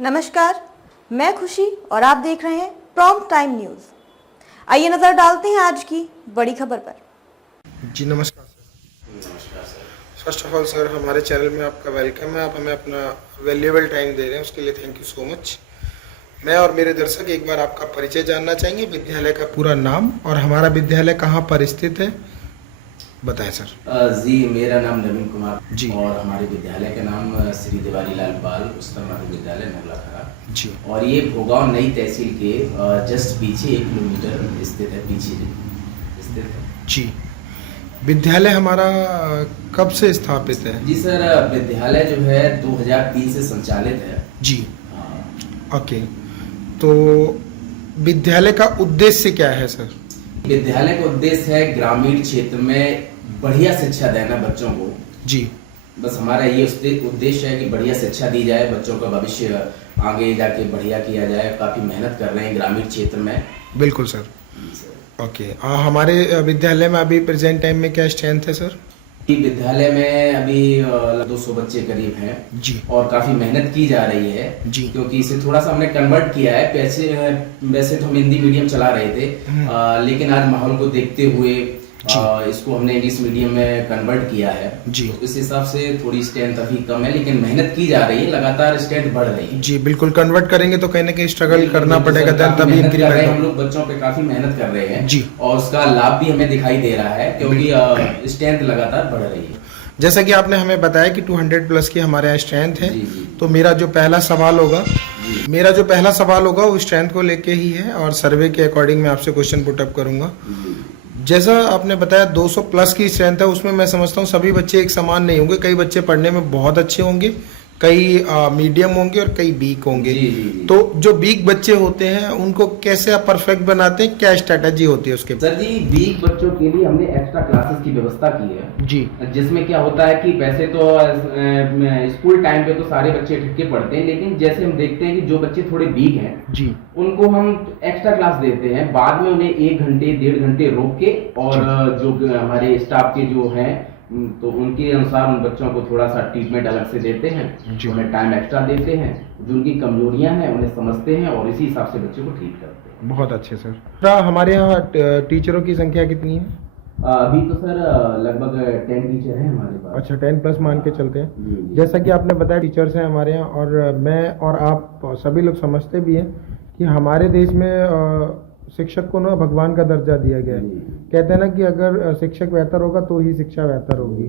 नमस्कार, मैं खुशी और आप देख रहे हैं प्रॉम्प्ट टाइम न्यूज। आइए नजर डालते हैं आज की बड़ी खबर पर। जी नमस्कार सर। नमस्कार sir. First of all sir, हमारे चैनल में आपका वेलकम है। आप हमें अपना वैल्यूएबल टाइम दे रहे हैं, उसके लिए थैंक यू सो मच। मैं और मेरे दर्शक एक बार आपका परिचय जानना चाहेंगे, विद्यालय का पूरा नाम और हमारा विद्यालय कहाँ पर स्थित है, बताएं सर। जी, मेरा नाम नवीन कुमार जी। और हमारे विद्यालय का नाम श्री देवारी लाल बाल उच्चतर माध्यमिक विद्यालय नगलाखड़ा जी। और ये भोगांव नई तहसील के जस्ट पीछे 1 किलोमीटर स्थित है, पीछे स्थित है। जी। विद्यालय हमारा कब से स्थापित है? जी सर, विद्यालय जो है 2003 से संचालित है। जी। ओके, तो विद्यालय का उद्देश्य क्या है सर? विद्यालय का उद्देश्य है ग्रामीण क्षेत्र में बढ़िया शिक्षा देना बच्चों को। जी। बस हमारा ये उद्देश्य है कि बढ़िया शिक्षा दी जाए, बच्चों का भविष्य आगे जाके बढ़िया किया जाए। काफी मेहनत कर रहे हैं ग्रामीण क्षेत्र में। बिल्कुल सर। ओके, हमारे विद्यालय में अभी प्रेजेंट टाइम में क्या स्ट्रेंथ है सर? विद्यालय में अभी 200 बच्चे करीब हैं जी। और काफी मेहनत की जा रही है जी। क्योंकि इसे थोड़ा सा हमने कन्वर्ट किया है। वैसे तो हम हिंदी मीडियम चला रहे थे, लेकिन आज माहौल को देखते हुए इसको हमने इंग्लिश मीडियम में कन्वर्ट किया है। जी। तो इस हिसाब से थोड़ी स्ट्रेंथ अभी कम है, लेकिन मेहनत की जा रही है, लगातार स्ट्रेंथ बढ़ रही है। जी बिल्कुल, कन्वर्ट करेंगे तो कहीं ना कहीं स्ट्रगल करना पड़ेगा, तभी इंक्रीमेंट। हम लोग बच्चों पे काफी मेहनत कर रहे हैं जी। और उसका लाभ भी हमें दिखाई दे रहा है क्योंकि स्ट्रेंथ लगातार बढ़ रही है। जैसा कि आपने हमें बताया कि 200 प्लस की हमारे यहाँ स्ट्रेंथ है। जी, जी। तो मेरा जो पहला सवाल होगा वो स्ट्रेंथ को लेके ही है और सर्वे के अकॉर्डिंग मैं आपसे क्वेश्चन पुट अप करूंगा। जैसा आपने बताया 200 प्लस की स्ट्रेंथ है, उसमें मैं समझता हूँ सभी बच्चे एक समान नहीं होंगे। कई बच्चे पढ़ने में बहुत अच्छे होंगे, कई मीडियम होंगे और कई वीक होंगे। जी, जी, जी। तो जो वीक बच्चे होते हैं उनको कैसे आप परफेक्ट बनाते हैं, क्या स्ट्रेटेजी होती है उसके? सर जी, वीक बच्चों के लिए हमने एक्स्ट्रा क्लासेस की व्यवस्था की है। जी। जिसमें क्या होता है कि वैसे तो स्कूल टाइम पे तो सारे बच्चे ठिक्के पढ़ते हैं, लेकिन जैसे हम देखते हैं कि जो बच्चे थोड़े वीक हैं जी, उनको हम एक्स्ट्रा क्लास देते हैं। बाद में उन्हें 1 घंटे 1.5 घंटे रोक के और जो हमारे स्टाफ के जो हैं तो उनके अनुसार उन बच्चों को थोड़ा सा ट्रीटमेंट अलग से देते हैं, उन्हें टाइम एक्स्ट्रा देते हैं, जो उनकी कमजोरियां हैं उन्हें समझते हैं और इसी हिसाब से बच्चों को ट्रीट करते हैं। बहुत अच्छे सर। हमारे यहाँ टीचरों की संख्या कितनी है? अभी तो सर लगभग 10 टीचर हैं हमारे पास। अच्छा, 10 प्लस मान के चलते हैं। जी। जैसा कि आपने बताया टीचर्स हैं हमारे यहाँ, और मैं और आप सभी लोग समझते भी हैं कि हमारे देश में शिक्षक को ना भगवान का दर्जा दिया गया है। कहते हैं ना कि अगर शिक्षक बेहतर होगा तो ही शिक्षा बेहतर होगी।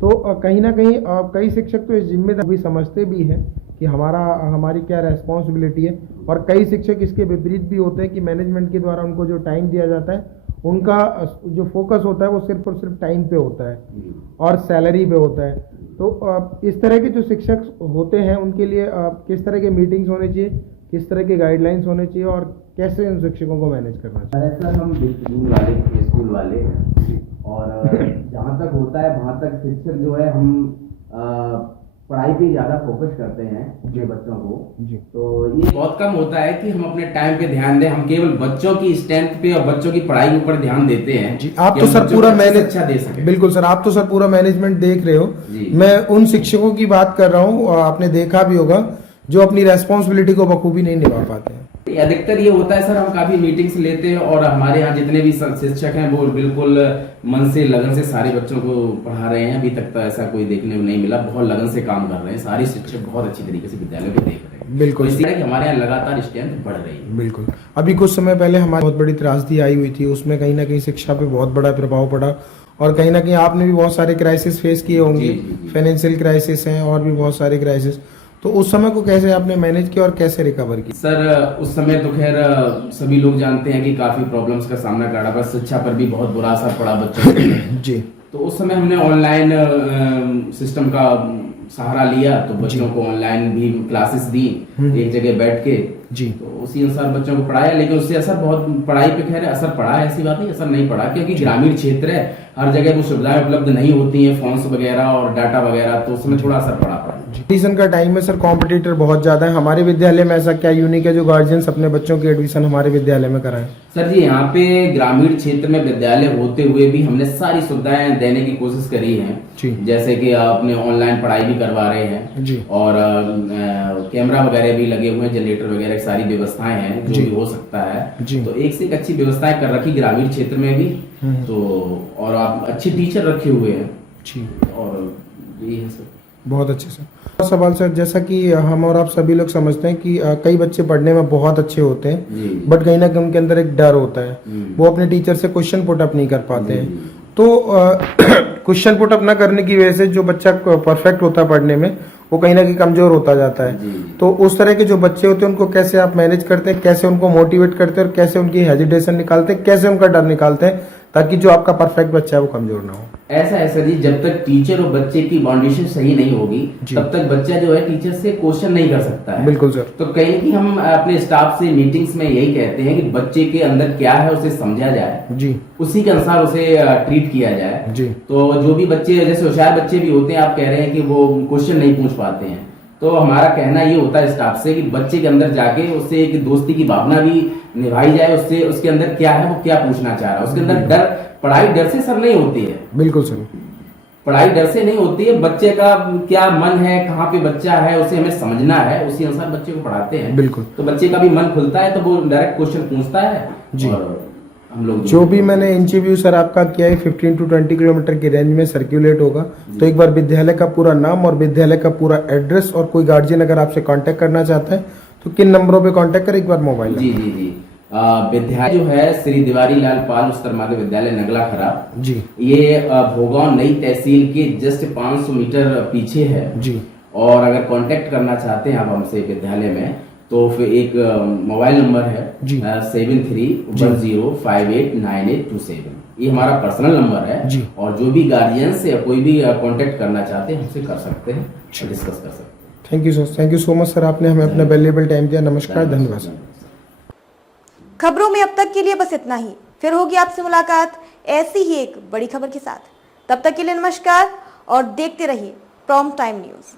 तो कहीं ना कहीं कई शिक्षक तो इस जिम्मेदारी भी समझते भी हैं कि हमारी क्या रेस्पॉन्सिबिलिटी है, और कई शिक्षक इसके विपरीत भी होते हैं कि मैनेजमेंट के द्वारा उनको जो टाइम दिया जाता है, उनका जो फोकस होता है वो सिर्फ और सिर्फ टाइम पे होता है और सैलरी पे होता है। तो इस तरह के जो शिक्षक होते हैं उनके लिए किस तरह के मीटिंग्स होने चाहिए, किस तरह के गाइडलाइंस होने चाहिए और कैसे उन शिक्षकों को मैनेज करना चाहिए? सर हम डिस्ट्रिक्ट वाले स्कूल वाले हैं और जहाँ तक होता है वहाँ तक शिक्षक जो है हम पढ़ाई पे ज़्यादा फोकस करते हैं जो बच्चों को। जी। तो ये बहुत कम होता है कि हम अपने टाइम पे ध्यान दें। हम केवल बच्चों की स्ट्रेंथ पे और बच्चों की पढ़ाई के ऊपर ध्यान देते हैं। जी, आप तो सर पूरा मैनेज अच्छा दे सके। बिल्कुल सर, आप तो सर पूरा मैनेजमेंट देख रहे हो। जी। मैं उन शिक्षकों की बात कर रहा हूँ, आपने देखा भी होगा, जो अपनी रेस्पॉन्सिबिलिटी को बखूबी नहीं निभा पाते हैं। अधिकतर ये होता है सर, हम काफी मीटिंग्स लेते हैं और हमारे यहाँ जितने भी शिक्षक हैं वो बिल्कुल मन से लगन से सारे बच्चों को पढ़ा रहे हैं। अभी तक तो ऐसा कोई देखने को नहीं मिला। बहुत लगन से काम कर रहे हैं सारे शिक्षक, बहुत अच्छी तरीके से विद्यालय को देख रहे हैं। बिल्कुल, इसलिए कि हमारे यहाँ लगातार स्ट्रेंथ बढ़ रही है। बिल्कुल। अभी कुछ समय पहले हमारी बहुत बड़ी त्रासदी आई हुई थी, उसमें कहीं ना कहीं शिक्षा पे बहुत बड़ा प्रभाव पड़ा, और कहीं ना कहीं आपने भी बहुत सारे क्राइसिस फेस किए होंगे। फाइनेंशियल क्राइसिस हैं और भी बहुत सारे क्राइसिस। तो उस समय को कैसे आपने मैनेज किया और कैसे रिकवर किया? सर उस समय तो खैर सभी लोग जानते हैं कि काफी प्रॉब्लम्स का सामना करना पड़ा, शिक्षा पर भी बहुत बुरा असर पड़ा बच्चों पे। जी। तो उस समय हमने ऑनलाइन सिस्टम का सहारा लिया, तो बच्चों को ऑनलाइन भी क्लासेस दी एक जगह बैठ के। जी। तो उसी अनुसार बच्चों को पढ़ाया, लेकिन उससे असर बहुत पढ़ाई पे खैर असर पड़ा है, ऐसी बात नहीं असर नहीं पड़ा, क्योंकि ग्रामीण क्षेत्र है, हर जगह वो सुविधाएं उपलब्ध नहीं होती हैं, फोन्स वगैरह और डाटा वगैरह, तो उसमें थोड़ा असर पड़ा। एडमिशन का टाइम है सर, कॉम्पिटिटर बहुत ज़्यादा है। हमारे विद्यालय में ऐसा क्या यूनिक है जो गार्जियंस अपने बच्चों की एडमिशन हमारे विद्यालय में कराएं? सर जी, यहाँ पे ग्रामीण क्षेत्र में विद्यालय होते हुए भी हमने सारी सुविधाएं देने की कोशिश करी है। जी। जैसे कि आपने ऑनलाइन पढ़ाई भी करवा रहे हैं जी। और कैमरा वगैरह भी लगे हुए हैं, जनरेटर वगैरह की सारी व्यवस्थाएं हैं जो जी। भी हो सकता है। जी। तो एक से एक अच्छी व्यवस्थाएं कर रखी ग्रामीण क्षेत्र में भी। तो और आप अच्छे टीचर रखे हुए हैं जी। और यही है सर। बहुत अच्छे सर। और सवाल सर, जैसा कि हम और आप सभी लोग समझते हैं कि कई बच्चे पढ़ने में बहुत अच्छे होते हैं, जी। बट कहीं ना कहीं उनके अंदर एक डर होता है, वो अपने टीचर से क्वेश्चन पुट अप नहीं कर पाते हैं। तो क्वेश्चन पुट अप ना करने की वजह से जो बच्चा परफेक्ट होता है पढ़ने में, वो कहीं ना कहीं कमजोर होता जाता है। तो उस तरह के जो बच्चे होते हैं उनको कैसे आप मैनेज करते हैं, कैसे उनको मोटिवेट करते हैं और कैसे उनकी हेजिटेशन निकालते हैं, कैसे उनका डर निकालते हैं, ताकि जो आपका परफेक्ट बच्चा है वो कमजोर ना हो? ऐसा है सर जी, जब तक टीचर और बच्चे की बाउंडेशन सही नहीं होगी तब तक बच्चा जो है टीचर से क्वेश्चन नहीं कर सकता है। बिल्कुल सर। तो कहीं कि हम अपने स्टाफ से मीटिंग्स में यही कहते हैं कि बच्चे के अंदर क्या है उसे समझा जाए, जी, उसी के अनुसार उसे ट्रीट किया जाए। जी। तो जो भी बच्चे जैसे होशियार बच्चे भी होते हैं, आप कह रहे हैं कि वो क्वेश्चन नहीं पूछ पाते हैं, तो हमारा कहना ये होता है स्टाफ से कि बच्चे के अंदर जाके उससे एक दोस्ती की भावना भी निभाई जाए, उससे उसके अंदर क्या है, वो क्या पूछना चाह रहा है, उसके अंदर डर, पढ़ाई डर से सर नहीं होती है। बिल्कुल सर, पढ़ाई डर से नहीं होती है, बच्चे का क्या मन है, कहाँ पे बच्चा है, उसे हमें समझना है, उसी अनुसार बच्चे को पढ़ाते हैं। बिल्कुल। तो बच्चे का भी मन खुलता है तो वो डायरेक्ट क्वेश्चन पूछता है। जी। और हम लोग जो भी मैंने इंटरव्यू सर आपका किया है 15 to 20 किलोमीटर की रेंज में सर्कुलेट होगा, तो एक बार विद्यालय का पूरा नाम और विद्यालय का पूरा एड्रेस, और कोई गार्जियन अगर आपसे कांटेक्ट करना चाहता है तो किन नंबरों पे कांटेक्ट करें, एक बार मोबाइल? जी जी जी। विद्यालय जो है श्री दिवारी लाल पाल उच्चतर माध्यमिक विद्यालय नगला खरा जी, ये भोगांव नई तहसील के जस्ट 500 मीटर पीछे है जी। और अगर कांटेक्ट करना चाहते हैं आप हमसे विद्यालय में, तो फिर एक मोबाइल नंबर है 7310589827। ये हमारा पर्सनल नंबर है जी। और जो भी गार्जियन से कोई भी कांटेक्ट करना चाहते हैं हमसे कर सकते हैं, डिस्कस कर सकते हैं। Thank you sir, thank you so much sir, आपने हमें अपना वैल्यूएबल टाइम दिया। नमस्कार, धन्यवाद सर। खबरों में अब तक के लिए बस इतना ही, फिर होगी आपसे मुलाकात ऐसी ही एक बड़ी खबर के साथ। तब तक के लिए नमस्कार और देखते रहिए प्रॉम्प्ट टाइम न्यूज़।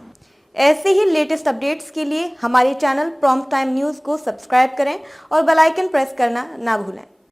ऐसे ही लेटेस्ट अपडेट्स के लिए हमारे चैनल प्रॉम्प्ट टाइम न्यूज़ को सब्सक्राइब करें और बेल आइकन प्रेस करना ना भूलें।